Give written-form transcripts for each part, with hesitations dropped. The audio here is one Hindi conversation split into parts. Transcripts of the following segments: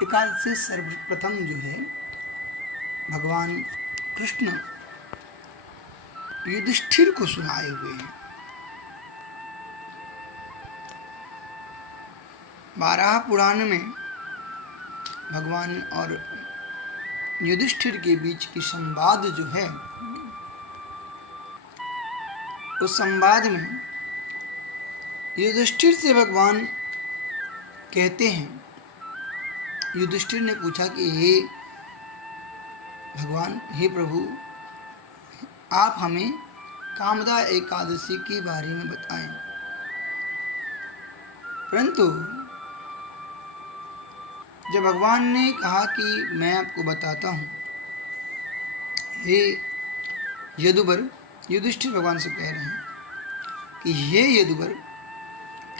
एकादशी सर्वप्रथम जो है भगवान कृष्ण युधिष्ठिर को सुनाए हुए हैं। 12 पुराण में भगवान और युधिष्ठिर के बीच की संवाद जो है, उस संवाद में युधिष्ठिर से भगवान कहते हैं, युधिष्ठिर ने पूछा कि हे भगवान, हे प्रभु, आप हमें कामदा एकादशी के बारे में बताएं। परंतु जब भगवान ने कहा कि मैं आपको बताता हूँ, हे यदुवर, युधिष्ठिर भगवान से कह रहे हैं कि हे यदुवर,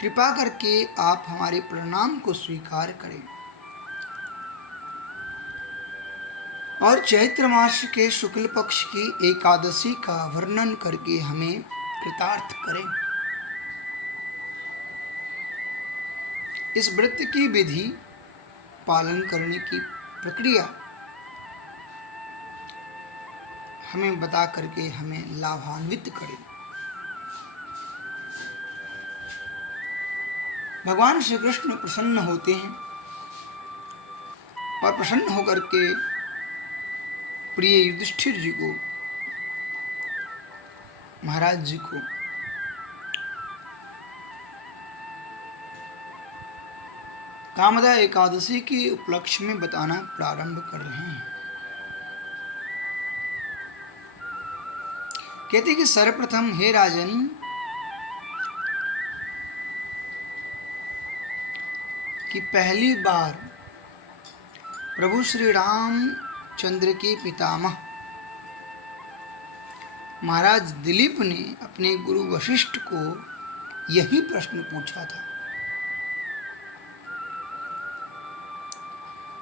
कृपा करके आप हमारे प्रणाम को स्वीकार करें और चैत्र मास के शुक्ल पक्ष की एकादशी का वर्णन करके हमें कृतार्थ करें। इस व्रत की विधि, पालन करने की प्रक्रिया हमें बता करके हमें लाभान्वित करें। भगवान श्री कृष्ण प्रसन्न होते हैं और प्रसन्न होकर के प्रिय युधिष्ठिर जी को, महाराज जी को कामदा एकादशी के उपलक्ष्य में बताना प्रारंभ कर रहे हैं। कहते कि सर्वप्रथम हे राजन, कि पहली बार प्रभु श्री रामचंद्र के पितामह महाराज दिलीप ने अपने गुरु वशिष्ठ को यही प्रश्न पूछा था।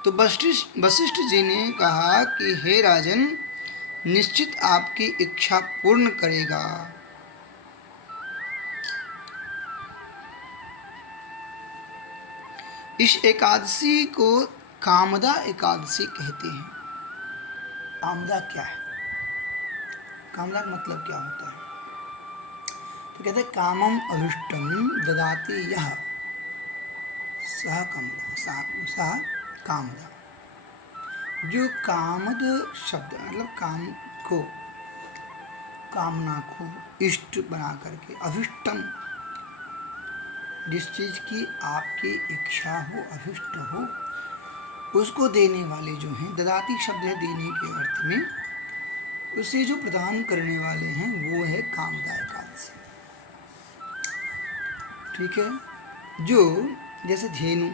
तो वशिष्ठ जी ने कहा कि हे राजन, निश्चित आपकी इच्छा पूर्ण करेगा। इस एकादशी को कामदा एकादशी कहते हैं। कामदा क्या है? कामदा का मतलब क्या होता है? तो कहते हैं कामम अभिष्टम ददाति यह सह कामदा, सह कामदा। जो कामद शब्द मतलब काम को, कामना को इष्ट बना करके, अभिष्टम जिस चीज की आपकी इच्छा हो, अभिष्ट हो, उसको देने वाले जो हैं, ददाती शब्द है देने के अर्थ में, उसे जो प्रदान करने वाले हैं वो है कामदा एकादशी। ठीक है। जो जैसे धेनु,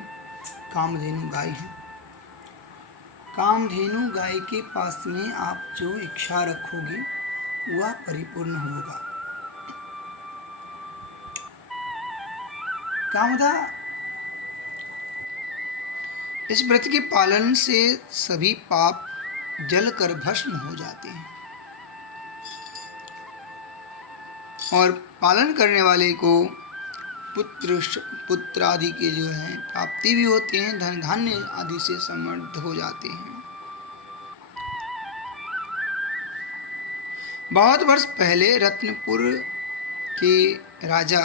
कामधेनु गाय है, कामधेनु गाय के पास में आप जो इच्छा रखोगे वह परिपूर्ण होगा। कामदा, इस व्रत के पालन से सभी पाप जल कर भस्म हो जाते हैं और पालन करने वाले को पुत्र आदि के जो है प्राप्ति भी होते हैं, धन धान्य आदि से समृद्ध हो जाते हैं। बहुत वर्ष पहले रत्नपुर के राज्य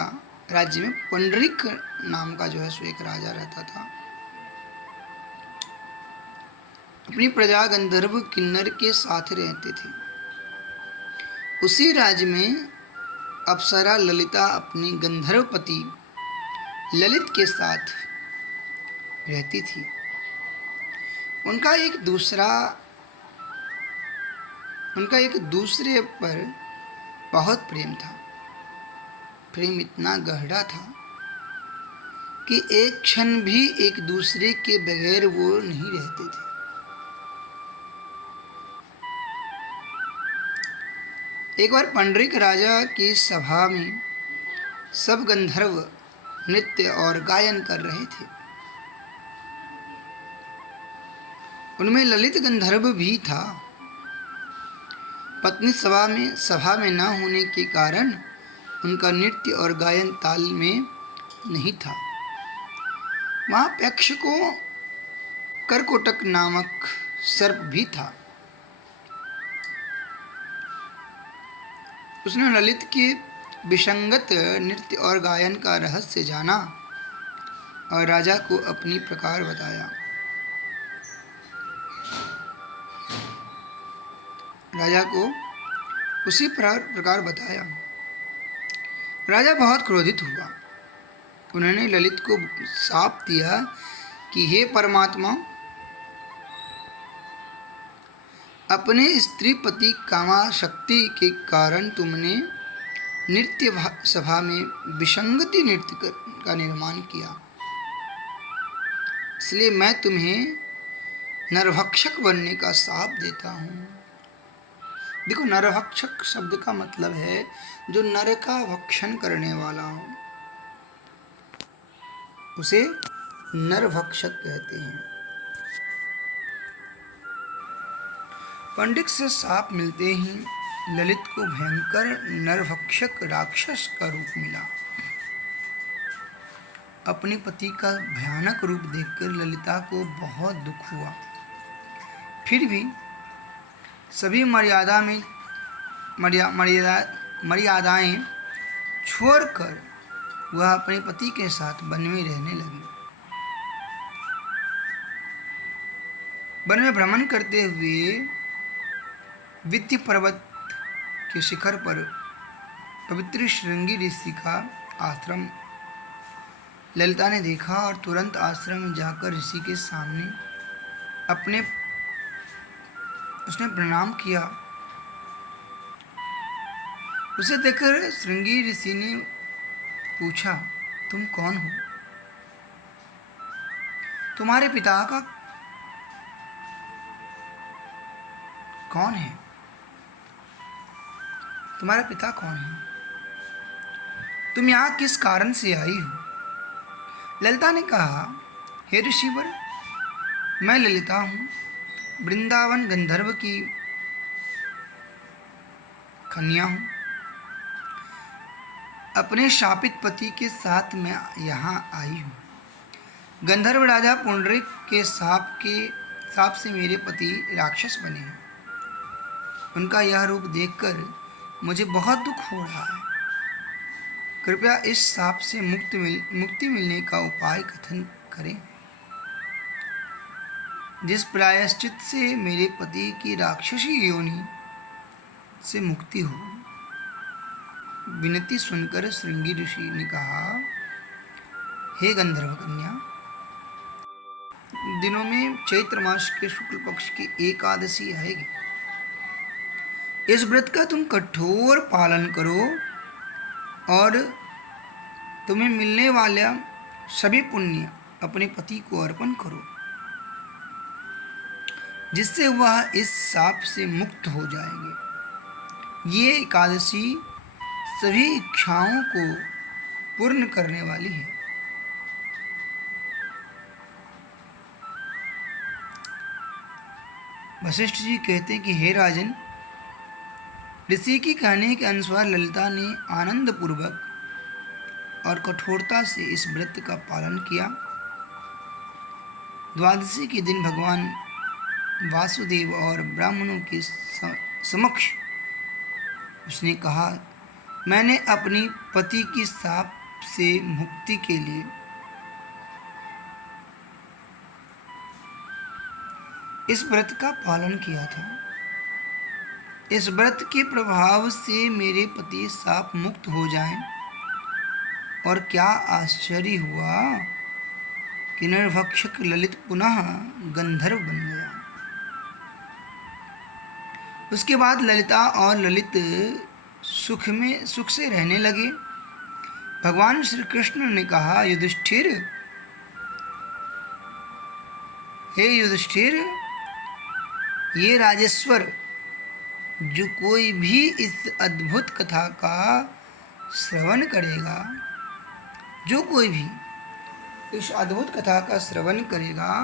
में पंडरिक नाम का जो है सो एक राजा रहता था। अपनी प्रजा गंधर्व किन्नर के साथ रहते थे। उसी राज्य में अप्सरा ललिता अपनी गंधर्व पति ललित के साथ रहती थी। उनका एक दूसरे पर बहुत प्रेम था। प्रेम इतना गहरा था कि एक क्षण भी एक दूसरे के बगैर वो नहीं रहते थे। एक बार पंडरिक राजा की सभा में सब गंधर्व नृत्य और गायन कर रहे थे। उनमें ललित गंधर्व भी था। पत्नी सभा में न होने के कारण उनका नृत्य और गायन ताल में नहीं था। वहाँ प्रेक्षकों करकोटक नामक सर्प भी था। उसने ललित के विसंगत नृत्य और गायन का रहस्य जाना और राजा को अपनी प्रकार बताया। राजा को उसी प्रकार बताया। राजा बहुत क्रोधित हुआ। उन्होंने ललित को शाप दिया कि हे परमात्मा, अपने स्त्री पति कामाशक्ति के कारण तुमने नृत्य सभा में विसंगति नृत्य का निर्माण किया, इसलिए मैं तुम्हें नरभक्षक बनने का शाप देता हूँ। देखो, नरभक्षक शब्द का मतलब है जो नर का भक्षण करने वाला हो, उसे नरभक्षक कहते हैं। पंडित से शाप मिलते ही ललित को भयंकर नरभक्षक राक्षस का रूप मिला। अपने पति का भयानक रूप देखकर ललिता को बहुत दुख हुआ। फिर भी सभी मर्यादाएं छोड़कर वह अपने पति के साथ वन में रहने लगी। वन में भ्रमण करते हुए वित्य पर्वत के शिखर पर पवित्र श्रृंगी ऋषि का आश्रम ललिता ने देखा और तुरंत आश्रम में जाकर ऋषि के सामने उसने प्रणाम किया। उसे देखकर श्रृंगी ऋषि ने पूछा, तुम कौन हो? तुम्हारे पिता का कौन है? तुम्हारा पिता कौन है? तुम यहाँ किस कारण से आई हो? ललिता ने कहा, हे ऋषिवर, मैं ललिता हूँ, वृंदावन गंधर्व की कन्या हूँ। अपने शापित पति के साथ मैं यहाँ आई हूँ। गंधर्व राजा पुंडरीक के शाप से मेरे पति राक्षस बने हैं। उनका यह रूप देखकर मुझे बहुत दुख हो रहा है। कृपया इस शाप से मुक्ति मिलने का उपाय कथन करें, जिस प्रायश्चित से मेरे पति की राक्षसी योनि से मुक्ति हो। विनती सुनकर श्रृंगी ऋषि ने कहा, हे गंधर्व कन्या, दिनों में चैत्र मास के शुक्ल पक्ष की एकादशी आएगी। इस व्रत का तुम कठोर पालन करो और तुम्हें मिलने वाला सभी पुण्य अपने पति को अर्पण करो, जिससे वह इस शाप से मुक्त हो जाएंगे। ये एकादशी सभी इच्छाओं को पूर्ण करने वाली है। वशिष्ठ जी कहते हैं कि हे राजन, ऋषि की कहने के अनुसार ललिता ने आनंद पूर्वक और कठोरता से इस व्रत का पालन किया। द्वादशी के दिन भगवान वासुदेव और ब्राह्मणों के समक्ष उसने कहा, मैंने अपनी पति की शाप से मुक्ति के लिए इस व्रत का पालन किया था। इस व्रत के प्रभाव से मेरे पति शाप मुक्त हो जाएं। और क्या आश्चर्य हुआ कि नरभक्षक ललित पुनः गंधर्व बन गया। उसके बाद ललिता और ललित सुख से रहने लगे। भगवान श्री कृष्ण ने कहा, युधिष्ठिर, हे युधिष्ठिर, ये राजेश्वर, जो कोई भी इस अद्भुत कथा का श्रवण करेगा, जो कोई भी इस अद्भुत कथा का श्रवण करेगा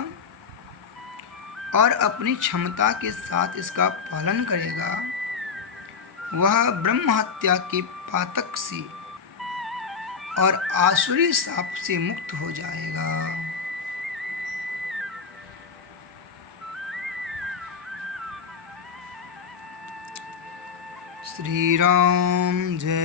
और अपनी क्षमता के साथ इसका पालन करेगा, वह ब्रह्म हत्या के पातक से और आसुरी शाप से मुक्त हो जाएगा। श्री राम जय